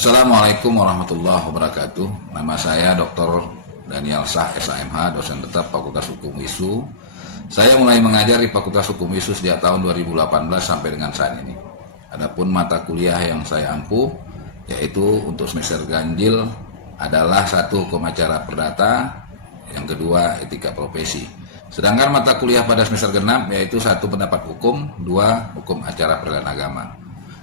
Assalamualaikum warahmatullahi wabarakatuh. Nama saya Dr. Daniel Shah, SAMH, dosen tetap Fakultas Hukum WISU. Saya mulai mengajar di Fakultas Hukum WISU sejak tahun 2018 sampai dengan saat ini. Adapun mata kuliah yang saya ampuh, yaitu untuk semester ganjil adalah 1 Hukum Acara Perdata, yang kedua Etika Profesi. Sedangkan mata kuliah pada semester genap yaitu 1 Pendapat Hukum, 2 Hukum Acara Peradilan Agama.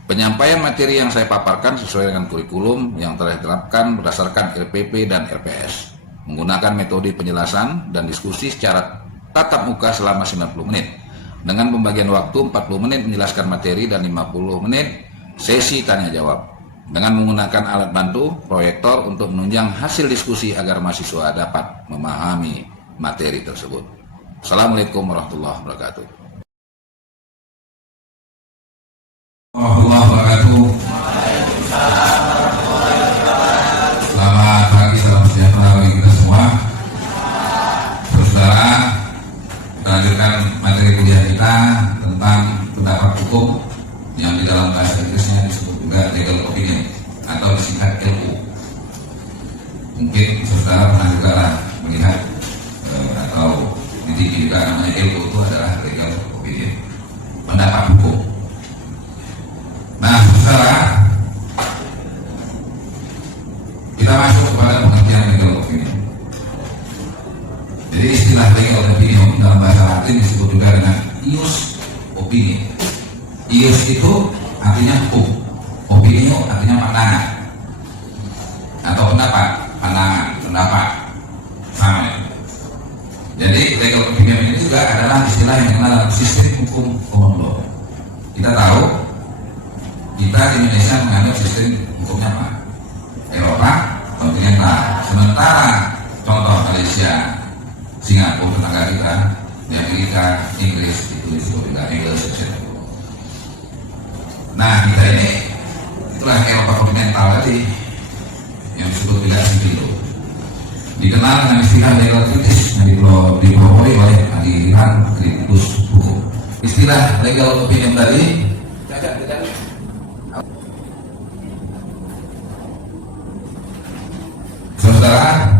Penyampaian materi yang saya paparkan sesuai dengan kurikulum yang telah diterapkan berdasarkan LPP dan LPS, menggunakan metode penjelasan dan diskusi secara tatap muka selama 90 menit, dengan pembagian waktu 40 menit menjelaskan materi dan 50 menit sesi tanya jawab, dengan menggunakan alat bantu proyektor untuk menunjang hasil diskusi agar mahasiswa dapat memahami materi tersebut. Assalamualaikum warahmatullahi wabarakatuh. Wabarakatuh. Selamat pagi, salam sejahtera bagi kita semua. Saudara, kita lanjutkan materi kuliah kita tentang pendapat hukum yang di dalam bahasa Inggrisnya disebut juga legal opinion atau disingkat LO. Mungkin saudara pernah juga melihat atau di TV juga namanya LO itu adalah legal opinion, pendapat hukum. Nah, saudara, kita masuk kepada pengertian legal opinion. Jadi istilah legal opinion dalam bahasa Latin disebut juga dengan ius opinion. Ius itu artinya hukum, opinio artinya pandangan atau pendapat, pendapat sama. Jadi legal opinion ini juga adalah istilah yang dikenal dalam sistem hukum common law. Kita tahu kita di Indonesia menganut sistem hukumnya apa? Eropa, kontinental. Sementara contoh Malaysia, Singapura, tetangga kita, di Amerika, Inggris itu disebut juga Anglo-Saxon. Nah, kita ini itulah Eropa kontinental tadi yang disebut juga civil law. Dikenal dengan istilah legal treatise yang dipelopori oleh aliran kritikus hukum. Istilah legal opinion tadi saudara,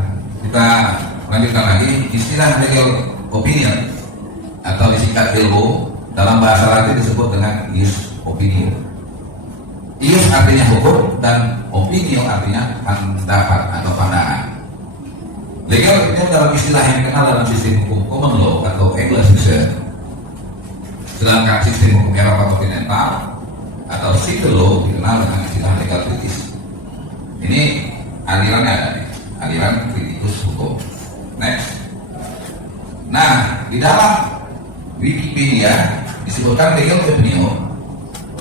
kita lanjutkan lagi. Istilah legal opinion atau disingkat LO dalam bahasa Latin disebut dengan ius opinio. Ius artinya hukum dan opinio artinya pendapat atau pandangan. Legal opinion dalam istilah yang dikenal dalam sistem hukum common law atau Anglo-Saxon. Sedangkan sistem hukum Eropa kontinental atau civil law dikenal dengan istilah legal treatise. Ini alirannya ada nih, aliran kritikus hukum. Next. Nah, di dalam Wikipedia disebutkan legal opinion.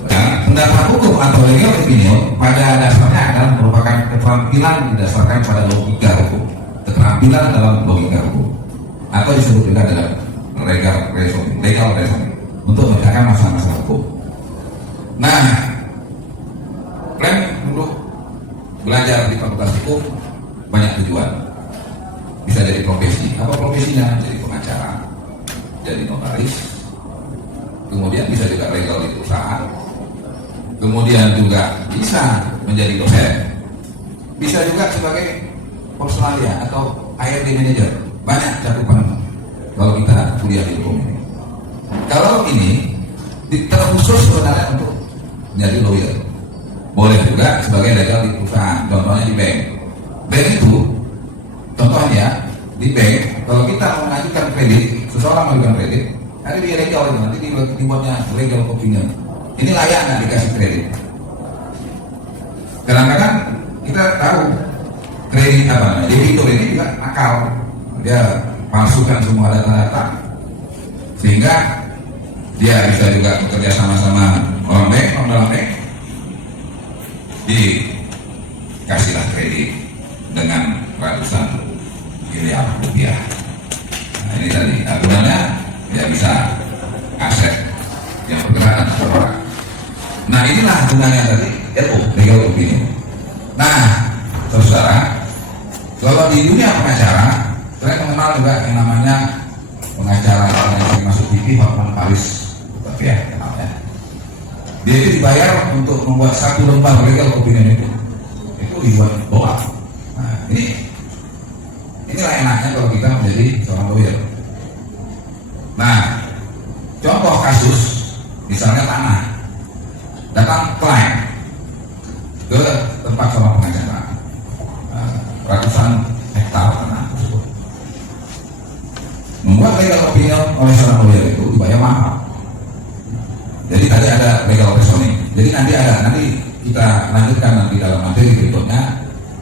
Nah, pendapat hukum atau legal opinion pada dasarnya adalah merupakan keterampilan didasarkan pada logika hukum, keterampilan dalam logika hukum, atau disebut juga dalam legal reasoning untuk memecahkan masalah-masalah hukum. Nah, kalian dulu belajar di Fakultas Hukum banyak tujuan. Bisa jadi profesi. Apa profesinya? Jadi pengacara, jadi notaris, kemudian bisa juga legal di perusahaan, kemudian juga bisa menjadi dosen, bisa juga sebagai personalia atau HRD manager. Banyak cakupan kalau kita kuliah di hukum ini. Kalau ini terkhusus sebenarnya untuk menjadi lawyer. Boleh juga sebagai legal di perusahaan, contohnya di bank. Bank itu, contohnya di bank, kalau kita mengajukan kredit, seseorang mengajukan kredit, ada di legal itu, nanti dibuatnya legal opinion. Ini layak nggak dikasih kredit? Kadang-kadang kita tahu kredit apa namanya, debitur ini juga nakal, dia palsukan semua data-data, sehingga dia bisa juga bekerja sama-sama orang bank, orang dalam bank, dikasihlah kredit dengan ratusan miliar rupiah. Nah, ini tadi gunanya dia bisa aset yang bergerak antar orang. Nah, inilah gunanya tadi LO, legal opinion. Nah, saudara, kalau di dunia pengacara, saya mengenal juga yang namanya pengacara yang masuk TV Hotman Paris, tapi ya kenal ya. Dia itu dibayar untuk membuat satu lembar legal opinion itu ribuan dolar. Nah, inilah enaknya kalau kita menjadi seorang lawyer. Nah, contoh kasus misalnya tanah, datang klien ke tempat seorang pengacara, ratusan hektar tanah tersebut, membuat legal opinion oleh seorang lawyer itu dibayar mahal. Jadi tadi ada legal reasoning. Jadi nanti kita lanjutkan nanti dalam materi berikutnya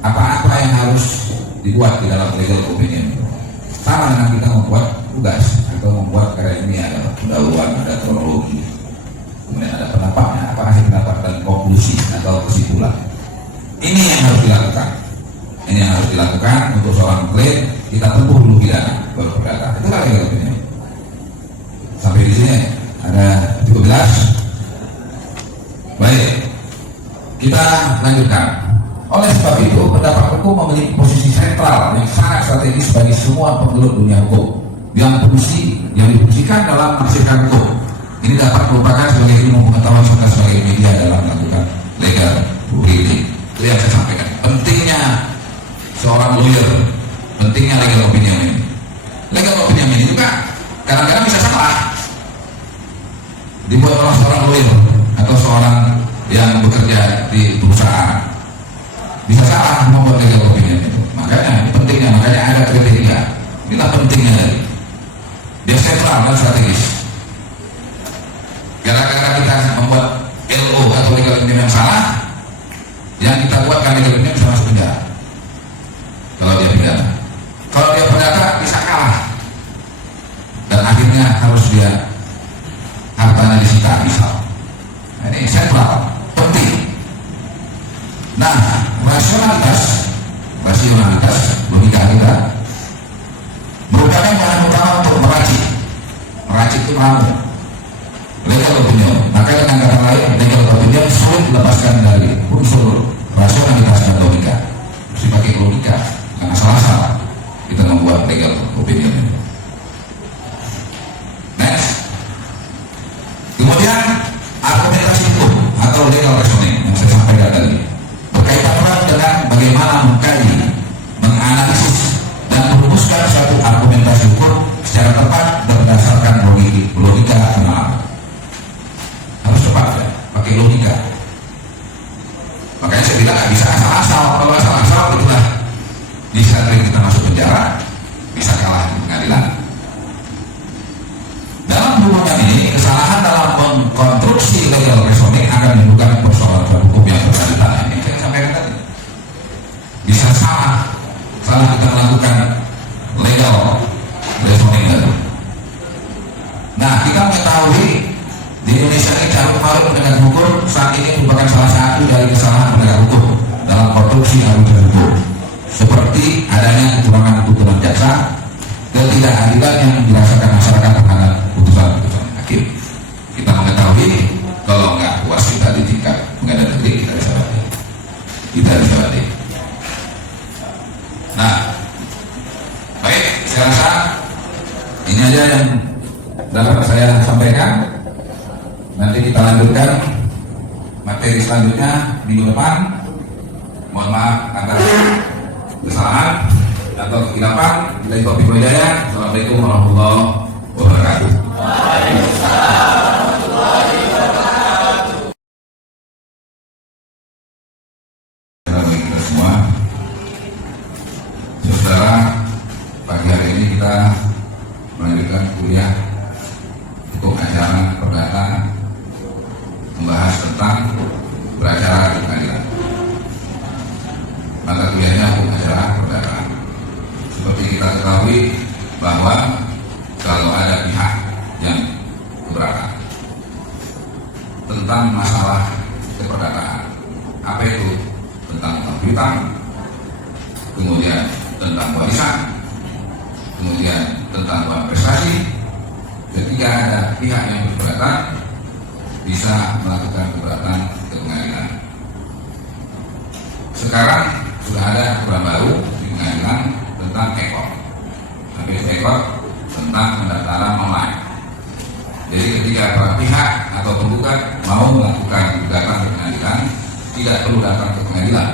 apa-apa yang harus dibuat di dalam legal opinion. Sama dengan kita membuat tugas atau membuat karya ini ada pendahuluan, ada kronologi, kemudian ada pendapatnya, apa hasil pendapat dan konklusi atau kesimpulan. Ini yang harus dilakukan. Ini yang harus dilakukan untuk seorang klien. Kita tempuh dulu pidana baru perdata. Itulah legal opinion. Sampai di sini ada cukup jelas. Baik, kita lanjutkan. Oleh sebab itu, pendapat hukum memiliki posisi sentral yang sangat strategis bagi semua penggelut dunia hukum yang difungsikan dalam menafsirkan hukum. Ini dapat merupakan sebagai ilmu pengetahuan serta sebagai media dalam melakukan legal reading. Itu yang saya sampaikan. Pentingnya seorang lawyer, pentingnya legal opinion ini. Legal opinion ini juga kadang-kadang bisa salah dibuat oleh seorang lawyer atau seorang yang bekerja di perusahaan, bisa salah membuat legal opinion itu. Makanya ada kriteria. Inilah pentingnya dari dia sentral dan strategis. Gara-gara kita membuat LO atau legal opinion yang salah, yang kita buatkan legal opinion bisa masuk penjara. Kalau dia pidana, kalau dia perdata bisa kalah dan akhirnya harus dia hartanya disita misal. Nah, ini sentral, penting. Nah, rasionalitas logika kita merupakan bahan utama untuk meracik itu ramu legal opinion. Maka dengan kata lain, legal opinion sulit dilepaskan dari unsur rasionalitas dan logika. Mesti pakai logika, karena salah kita membuat legal opinion. Next. Kemudian argumentasi hukum atau legal reasoning yang saya sampaikan tadi berkaitan erat dengan bagaimana mengkaji, menganalisis dan merumuskan suatu argumentasi hukum secara tepat berdasarkan logika pengalaman. Harus tepat ya, pakai logika. Makanya saya bilang nggak bisa asal-asal. Kalau asal-asal itulah bisa kita masuk penjara, bisa kalah di pengadilan. Dalam hubungan ini, kesalahan dalam mengkonstruksi legal reasoning akan menimbulkan persoalan hukum yang berkaitan. Ini saya sampaikan tadi. Bisa salah kita melakukan legal reasoning tadi. Nah, kita mengetahui di Indonesia ini carut marut penegak hukum saat ini merupakan salah satu dari kesalahan penegak hukum dalam konstruksi argumen hukum, seperti adanya kekurangan jasa, ketidakadilan yang dirasakan masyarakat terhadap putusan hakim. Kita mengetahui kalau nggak puas kita di tingkat pengadilan negeri, kita bisa banding. Nah, baik, saya rasa ini aja yang dapat saya sampaikan. Nanti kita lanjutkan materi selanjutnya minggu depan. Mohon maaf atas kesalahan atau kesilapan. Kita Taufik Hidayat. Assalamualaikum warahmatullahi wabarakatuh. Bagi kita semua, saudara, pagi hari ini kita melanjutkan kuliah hukum acara perdata, membahas tentang beracara di pengadilan. Mata kuliahnya hukum acara perdata. Seperti kita ketahui bahwa kalau ada pihak yang keberatan tentang masalah keperdataan, apa itu? Tentang piutang, kemudian tentang warisan, kemudian tentang uang prestasi. Ketika ada pihak yang keberatan, bisa melakukan keberatan ke pengadilan. Sekarang sudah ada aturan baru di pengadilan tentang ekor. Ekor tentang pendaftaran online. Jadi ketika para pihak atau penggugat mau melakukan gugatan ke pengadilan, tidak perlu datang ke pengadilan,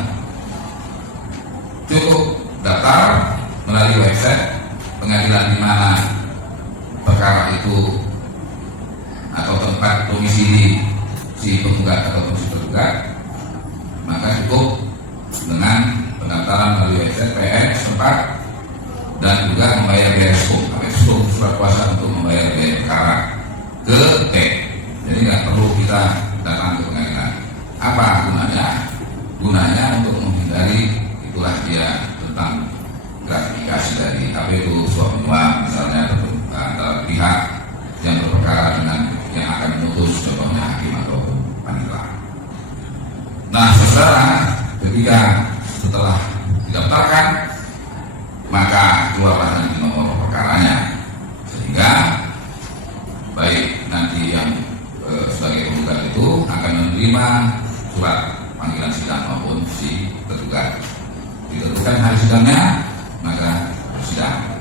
cukup daftar melalui website pengadilan di mana perkara itu atau tempat domisili si penggugat atau si tergugat, maka cukup dengan pendaftaran melalui website PN setempat dan juga membayar biaya hukum surat kuasa untuk membayar biaya perkara ke T. Jadi nggak perlu kita datang ke pengadilan. Apa gunanya? Gunanya untuk menghindari itulah dia tentang gratifikasi dari itu suap menyuap misalnya antara pihak yang berperkara dengan yang akan memutus, contohnya hakim atau panitera. Nah, saudara, ketika setelah didaftarkan maka keluarlah nanti nomor perkaranya, sehingga baik nanti yang sebagai penggugat itu akan menerima surat panggilan sidang maupun si tergugat. Ditentukan hari sidangnya, maka sidang.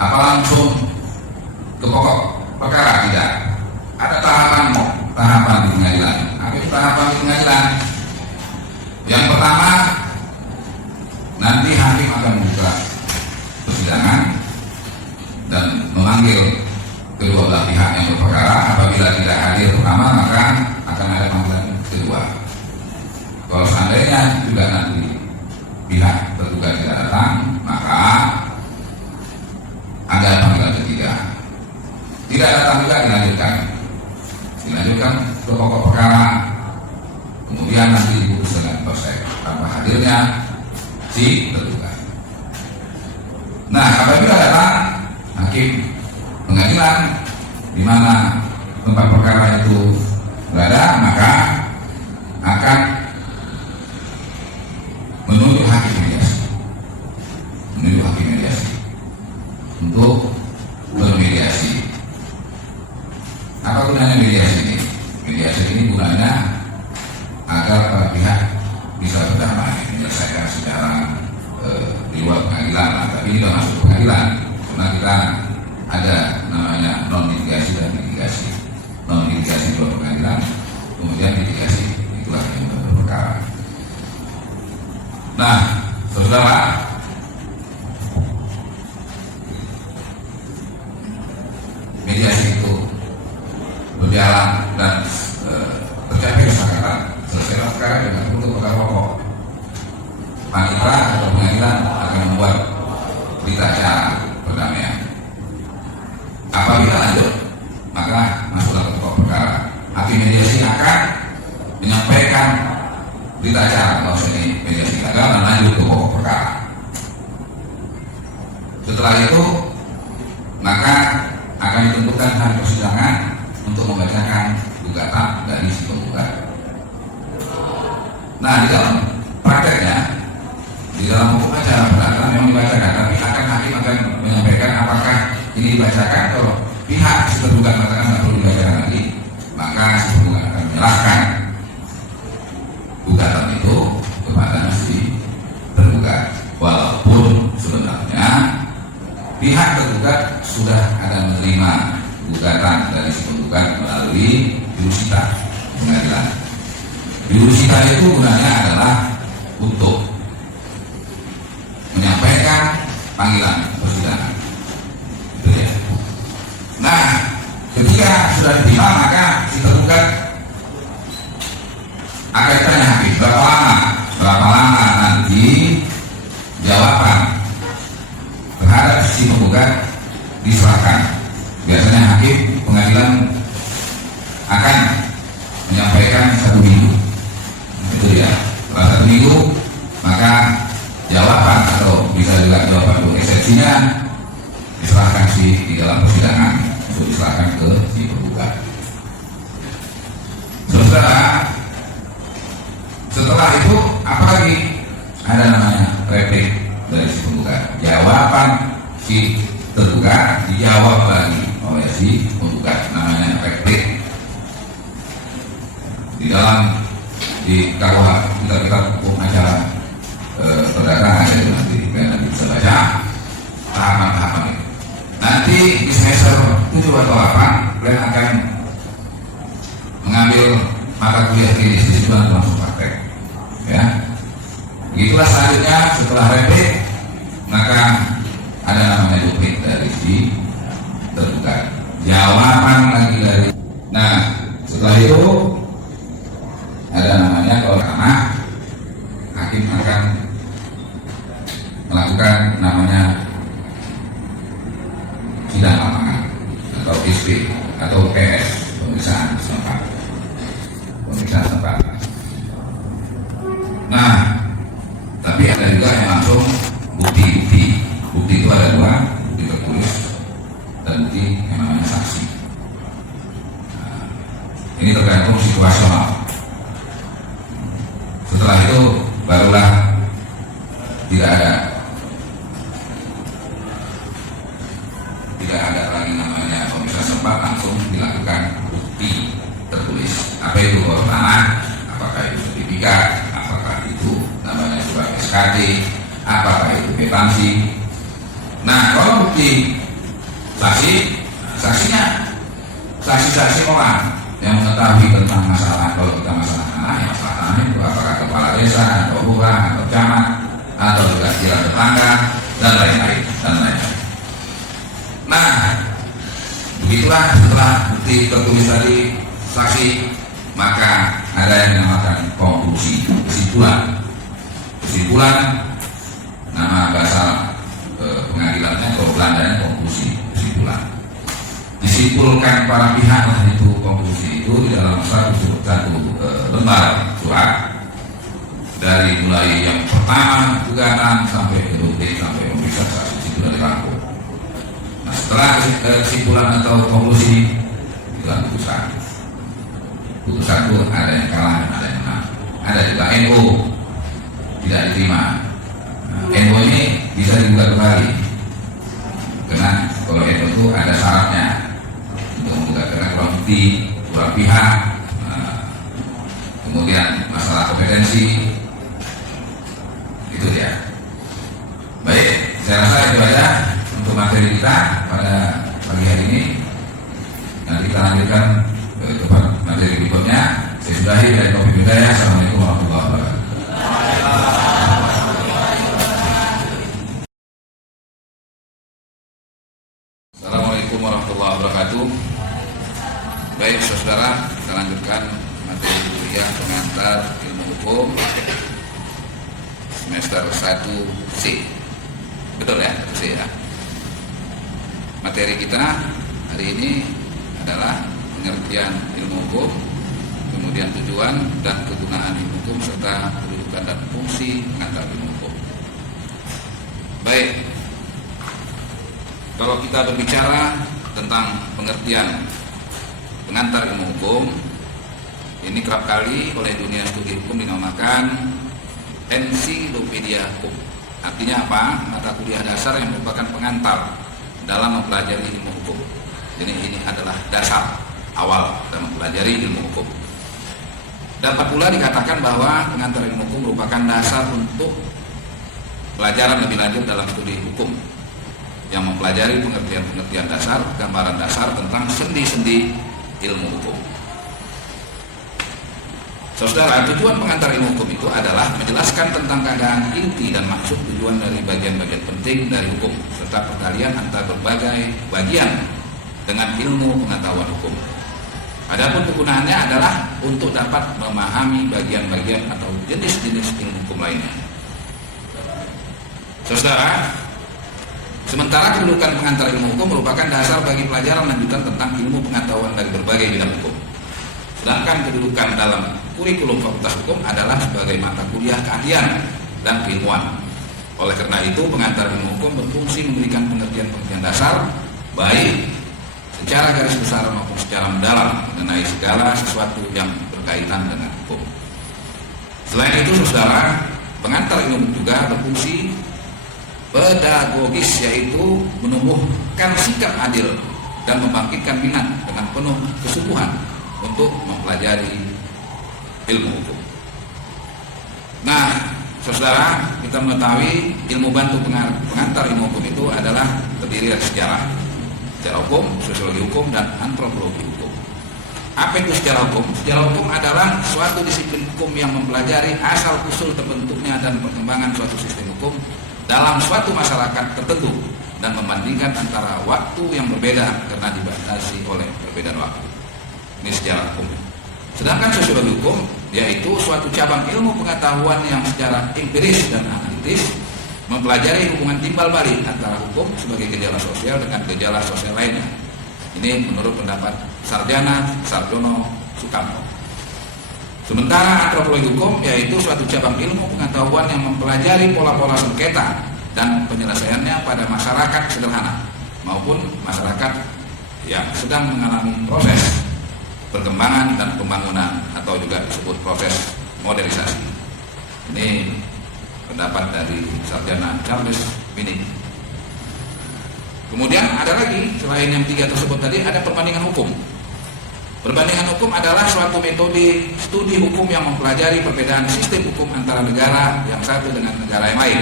Apa langsung ke pokok perkara? Tidak. Ada tahapan di pengadilan. Apa itu tahapan di pengadilan? Yang pertama, nanti hakim akan membuka persidangan dan memanggil kedua belah pihak yang berperkara. Apabila tidak hadir pertama, maka akan ada panggilan kedua. Kalau seandainya juga nanti pihak tergugat tidak datang, maka ada panggilan ketiga. Tidak datang juga dilanjutkan ke pokok perkara, kemudian nanti diputus dengan proses tanpa hadirnya si tergugat. Nah, apabila datang hakim pengadilan di mana tempat perkara itu berada, maka akan menunjuk hakim mediasi untuk bermediasi. Apa gunanya mediasi ini? Mediasi ini gunanya agar para pihak bisa berdamai, menyelesaikan secara di luar pengadilan. Tapi ini sudah masuk pengadilan, karena kita ada namanya non litigasi dan litigasi. Non litigasi di luar pengadilan, kemudian litigasi itulah yang berperkara. Nah, saudara, mediasi itu berjalan dan tercapai kesepakatan selesai perkara dengan untuk perkara pokok. Panitera atau pengadilan akan membuat berita acara perdamaian. Apabila lanjut, maka masuklah ke pokok perkara. Hakim mediasi akan menyampaikan berita acara kalau ini mediasi gagal dan lanjut ke pokok perkara. Setelah itu, maka akan ditentukan hari persidangan untuk membacakan gugatan dari si penggugat. Nah, di dalam prakteknya, di dalam hukum acara perdata memang dibacakan, tapi hakim akan menyampaikan apakah ini dibacakan atau pihak si tergugat mengatakan tidak perlu dibacakan lagi, maka si penggugat akan menyerahkan gugatan itu kepada si tergugat. Walaupun sebenarnya pihak tergugat sudah ada menerima gugatan dari si penggugat melalui jurusita pengadilan. Jurusita itu gunanya adalah untuk menyampaikan panggilan persidangan. Itu ya. Nah, ketika sudah diterima, maka si tergugat akan ditanya hakim berapa lama nanti jawaban terhadap si penggugat diserahkan. Biasanya hakim pengadilan akan menyampaikan 1 minggu. Itu ya. Setelah 1 minggu, maka jawaban atau bisa juga jawaban untuk eksepsinya diserahkan di dalam persidangan untuk diserahkan ke si penggugat. Setelah itu apa lagi? Ada namanya replik dari si penggugat. Jawaban si tergugat dijawab lagi oleh si penggugat, namanya replik. Di KUH kita hukum acara perdata ada nanti kalian bisa baca tahapan-tahapan itu. Nanti di semester 7 atau 8 kalian akan mengambil mata kuliah klinis di situ langsung praktek, ya. Begitulah selanjutnya setelah rembek, maka ada namanya duplik dari si tergugat, jawaban lagi dari. Nah, setelah itu ada namanya kalau mahkamah, hakim akan melakukan namanya sidang lapangan atau SP atau PS, pemeriksaan setempat. Nah, tapi ada juga yang langsung bukti. Bukti itu ada dua, bukti tertulis dan bukti yang namanya saksi. Nah, ini tergantung situasional. Setelah itu barulah tidak ada lagi namanya pemeriksaan sempat, langsung dilakukan bukti tertulis. Apa itu? Pertama, apakah itu sertifikat, apakah itu namanya surat SKT, apakah itu kwitansi. Nah, kalau bukti saksi orang yang mengetahui tentang masalah, kalau kita masalah tanah, ya masalah tanah itu apakah kepala desa atau lurah atau camat atau juga jiran tetangga dan lain-lain. Nah, begitulah setelah bukti tertulis tadi saksi, maka ada yang dinamakan konklusi, kesimpulan. Nama bahasa pengadilannya atau Belandanya konklusi, kesimpulan. Disimpulkan para pihak lah itu konklusi itu di dalam satu lembar surat, dari mulai yang pertama gugatan sampai duplik sampai pemeriksaan saksi itu dari rangkum. Nah, setelah kesimpulan atau konklusi itu putusan. Putusan itu ada yang kalah dan ada yang menang. Ada juga NO tidak diterima. Nah, NO ini bisa digugat kembali karena kalau NO itu ada syaratnya untuk menggugat karena kurang bukti, kurang pihak, kemudian masalah kompetensi, itu dia. Baik, saya rasa itu aja untuk materi kita pada pagi hari ini. Nanti kita lanjutkan ke materi berikutnya. Saya sudahi dari Taufiq Hidayah. Assalamualaikum warahmatullahi wabarakatuh. Assalamualaikum warahmatullahi wabarakatuh. Baik saudara, kita lanjutkan materi kuliah pengantar ilmu hukum semester 1C. Betul ya, C ya. Materi kita hari ini adalah pengertian ilmu hukum, kemudian tujuan dan kegunaan ilmu hukum serta kedudukan dan fungsi pengantar ilmu hukum. Baik, kalau kita berbicara tentang pengertian pengantar ilmu hukum, ini kerap kali oleh dunia studi hukum dinamakan ensiklopedia hukum. Artinya apa? Mata kuliah dasar yang merupakan pengantar dalam mempelajari ilmu hukum. Jadi ini adalah dasar awal dalam mempelajari ilmu hukum. Dapat pula dikatakan bahwa pengantar ilmu hukum merupakan dasar untuk pelajaran lebih lanjut dalam studi hukum yang mempelajari pengertian-pengertian dasar, gambaran dasar tentang sendi-sendi ilmu hukum. Saudara, tujuan pengantar ilmu hukum itu adalah menjelaskan tentang keadaan inti dan maksud tujuan dari bagian-bagian penting dari hukum serta perkalian antara berbagai bagian dengan ilmu pengetahuan hukum. Adapun kegunaannya adalah untuk dapat memahami bagian-bagian atau jenis-jenis ilmu hukum lainnya. Saudara, sementara kedudukan pengantar ilmu hukum merupakan dasar bagi pelajaran lanjutan tentang ilmu pengetahuan dari berbagai bidang hukum. Sedangkan kedudukan dalam kurikulum Fakultas Hukum adalah sebagai mata kuliah keahlian dan keilmuan. Oleh karena itu, pengantar ilmu hukum berfungsi memberikan pengertian-pengertian dasar baik secara garis besar maupun secara mendalam mengenai segala sesuatu yang berkaitan dengan hukum. Selain itu, saudara, pengantar ilmu hukum juga berfungsi pedagogis, yaitu menumbuhkan sikap adil dan membangkitkan minat dengan penuh kesungguhan untuk mempelajari ilmu hukum. Nah, saudara, kita mengetahui ilmu bantu pengantar ilmu hukum itu adalah terdiri dari sejarah hukum, sosiologi hukum, dan antropologi hukum. Apa itu sejarah hukum? Sejarah hukum adalah suatu disiplin hukum yang mempelajari asal-usul terbentuknya dan perkembangan suatu sistem hukum dalam suatu masyarakat tertentu dan membandingkan antara waktu yang berbeda karena dibatasi oleh perbedaan waktu. Ini sejarah hukum. Sedangkan sosiologi hukum yaitu suatu cabang ilmu pengetahuan yang secara empiris dan analitis mempelajari hubungan timbal balik antara hukum sebagai gejala sosial dengan gejala sosial lainnya. Ini menurut pendapat Sarjana Sarjono Sukamto. Sementara antropologi hukum yaitu suatu cabang ilmu pengetahuan yang mempelajari pola-pola sengketa dan penyelesaiannya pada masyarakat sederhana maupun masyarakat yang sedang mengalami proses perkembangan dan pembangunan atau juga disebut proses modernisasi. Ini pendapat dari Sarjana Charles Winnick. Kemudian ada lagi, selain yang 3 tersebut tadi, ada perbandingan hukum. Perbandingan hukum adalah suatu metode studi hukum yang mempelajari perbedaan sistem hukum antara negara yang satu dengan negara yang lain,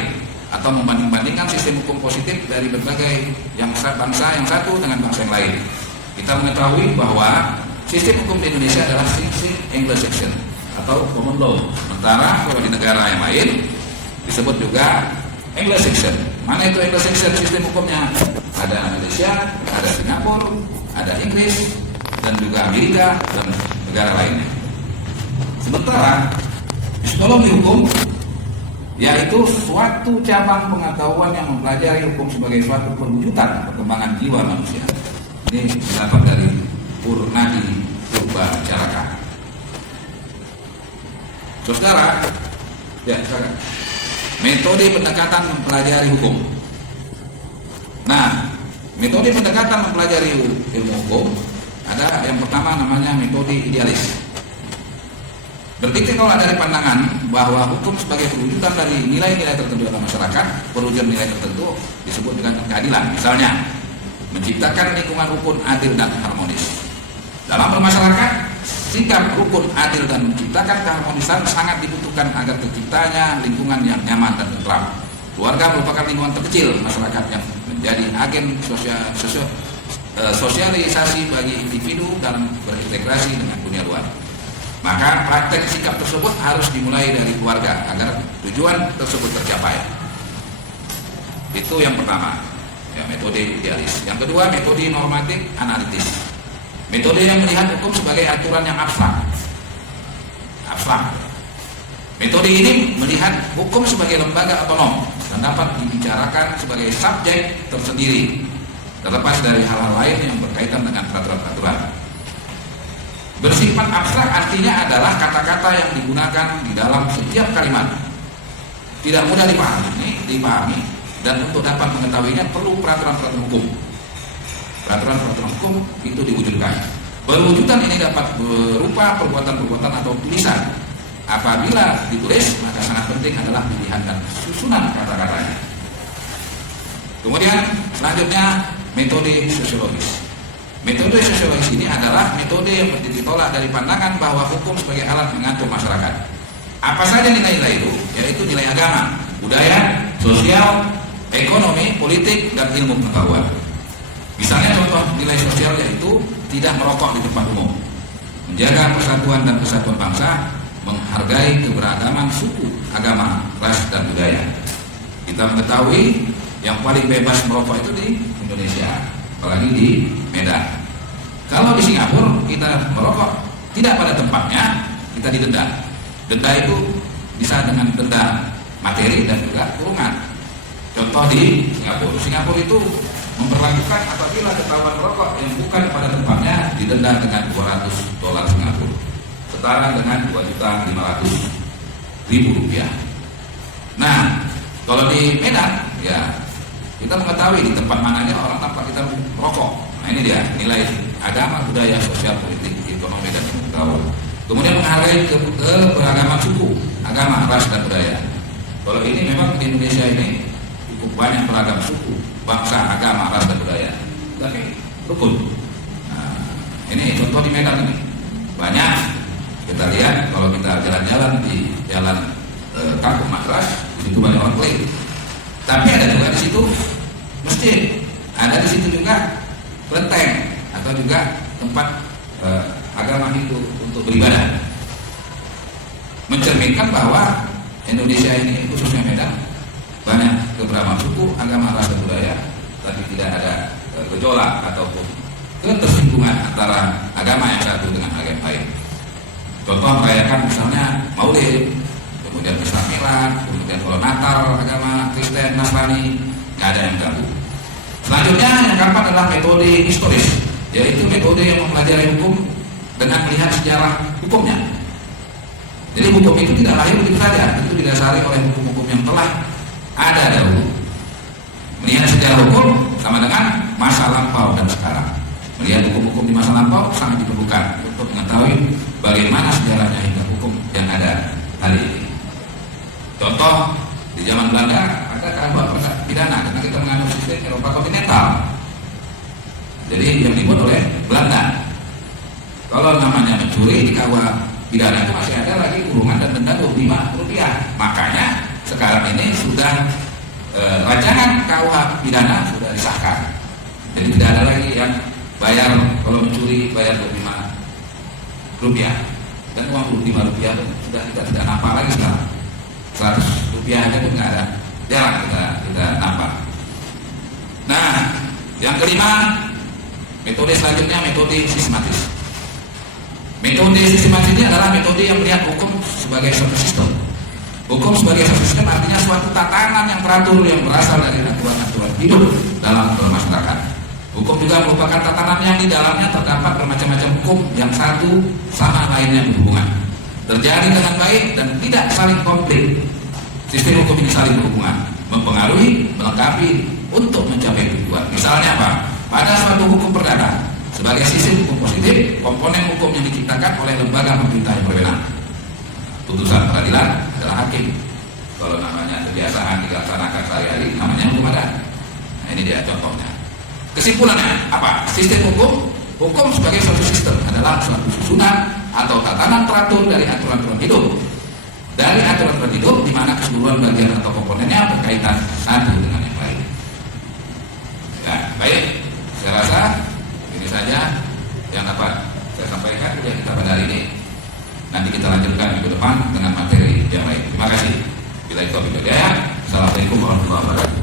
atau membanding-bandingkan sistem hukum positif dari berbagai bangsa yang satu dengan bangsa yang lain. Kita mengetahui bahwa sistem hukum di Indonesia adalah sistem Anglo-Saxon atau common law. Sementara kalau di negara yang lain disebut juga Anglo-Saxon. Mana itu Anglo-Saxon sistem hukumnya? Ada Malaysia, ada Singapura, ada Inggris, dan juga Amerika dan negara lainnya. Sementara psikologi hukum yaitu suatu cabang pengetahuan yang mempelajari hukum sebagai suatu perwujudan perkembangan jiwa manusia. Ini didapat dari Purnadi Purba Caraka. Saudara, metode pendekatan mempelajari hukum. Nah, metode pendekatan mempelajari ilmu hukum ada yang pertama namanya metode idealis. Bertitik tolak dari pandangan bahwa hukum sebagai perwujudan dari nilai-nilai tertentu dalam masyarakat, perwujudan nilai tertentu disebut dengan keadilan. Misalnya, menciptakan lingkungan rukun, adil dan harmonis. Dalam bermasyarakat, sikap rukun, adil dan menciptakan keharmonisan sangat dibutuhkan agar terciptanya lingkungan yang nyaman dan tentram. Keluarga merupakan lingkungan terkecil masyarakat yang menjadi agen sosialisasi bagi individu dalam berintegrasi dengan dunia luar. Maka praktek sikap tersebut harus dimulai dari keluarga agar tujuan tersebut tercapai. Itu yang pertama, ya, metode idealis. Yang kedua, metode normatif analitis. Metode yang melihat hukum sebagai aturan yang abstrak. Metode ini melihat hukum sebagai lembaga otonom dan dapat dibicarakan sebagai subjek tersendiri, terlepas dari hal-hal lain yang berkaitan dengan peraturan-peraturan. Bersifat abstrak artinya adalah kata-kata yang digunakan di dalam setiap kalimat. Tidak mudah dipahami, dan untuk dapat mengetahuinya perlu peraturan-peraturan hukum. Peraturan-peraturan hukum itu diwujudkan. Perwujudan ini dapat berupa perbuatan-perbuatan atau tulisan. Apabila ditulis, maka sangat penting adalah pilihan dan susunan kata-katanya. Kemudian selanjutnya metode sosiologis. Metode sosiologis ini adalah metode yang bertitik tolak dari pandangan bahwa hukum sebagai alat mengatur masyarakat. Apa saja nilai-nilai itu? Yaitu nilai agama, budaya, sosial, ekonomi, politik, dan ilmu pengetahuan. Misalnya contoh nilai sosial yaitu tidak merokok di tempat umum, menjaga persatuan dan kesatuan bangsa, menghargai keberagaman suku, agama, ras, dan budaya. Kita mengetahui yang paling bebas merokok itu di Indonesia, apalagi di Medan. Kalau di Singapura kita merokok tidak pada tempatnya, kita didenda. Denda itu bisa dengan denda materi dan juga kurungan. Contoh di Singapura itu memperlakukan apabila ketahuan merokok yang bukan pada tempatnya didenda dengan $200 Singapura, setara dengan Rp2.500.000. Nah, kalau di Medan, ya kita mengetahui di tempat mananya orang tampak kita merokok. Nah, ini dia nilai agama, budaya, sosial, politik, ekonomi, dan pengetahuan. Kemudian menghargai keberagaman suku, agama, ras, dan budaya. Kalau ini memang di Indonesia ini cukup banyak beragam suku, bangsa, agama, ras, dan budaya, tapi rukun. Nah, ini contoh di Medan ini banyak. Kita lihat kalau kita jalan-jalan di jalan Kampung Matras, itu banyak orang keliling. Tapi ada juga di situ masjid, ada di situ juga kelenteng atau juga tempat agama Hindu untuk beribadah. Mencerminkan bahwa Indonesia ini, khususnya Medan, banyak beberapa suku, agama, ras, dan budaya, tapi tidak ada gejolak ataupun ketersinggungan antara agama yang satu dengan agama lain. Contoh merayakan misalnya Maulid, kemudian Pesta Milad, kemudian kalau Natal agama Kristen, Nasrani, nggak ada yang ganggu. Selanjutnya yang keempat adalah metode historis, yaitu metode yang mempelajari hukum dengan melihat sejarah hukumnya. Jadi hukum itu tidak lahir begitu saja, itu didasari oleh hukum-hukum yang telah ada dahulu. Melihat sejarah hukum sama dengan masa lampau dan sekarang. Melihat hukum-hukum di masa lampau sangat diperlukan untuk mengetahui bagaimana sejarahnya hingga hukum yang ada hari ini. Contoh, di zaman Belanda ada KUH pidana karena kita menganut sistem Eropa kontinental. Jadi yang dibuat oleh Belanda. Kalau namanya mencuri di KUH pidana itu masih ada lagi kurungan dan denda Rp25. Makanya sekarang ini sudah rancangan KUH pidana sudah disahkan. Jadi tidak ada lagi yang bayar kalau mencuri bayar Rp25. Dan uang Rp25 itu sudah tidak nampak lagi sekarang. Rp100 aja pun nggak ada, jarang kita nampak. Nah, yang kelima, metode selanjutnya metode sistematis. Metode sistematis ini adalah metode yang melihat hukum sebagai suatu sistem. Hukum sebagai suatu sistem artinya suatu tatanan yang teratur yang berasal dari aturan-aturan hidup dalam bermasyarakat. Hukum juga merupakan tatanan yang di dalamnya terdapat bermacam-macam hukum yang satu sama lainnya berhubungan, terjadi dengan baik dan tidak saling konflik. Sistem hukum ini saling berhubungan, mempengaruhi, melengkapi untuk mencapai tujuan. Misalnya apa? Pada suatu hukum perdana, sebagai sistem hukum positif, komponen hukum yang diciptakan oleh lembaga pemerintah yang berwenang. Putusan peradilan adalah hakim. Kalau namanya kebiasaan dilaksanakan sehari-hari, namanya hukum adat. Nah, ini dia contohnya. Kesimpulannya apa? Sistem hukum sebagai suatu sistem adalah suatu susunan atau tatanan teratur dari aturan-aturan hidup. Dari aturan-aturan hidup di mana keseluruhan bagian atau komponennya berkaitan satu dengan yang lain. Ya, baik. Saya rasa ini saja yang dapat saya sampaikan yang kita pada hari ini. Nanti kita lanjutkan minggu depan dengan materi yang lain. Terima kasih. Bila itu Assalamualaikum warahmatullahi wabarakatuh.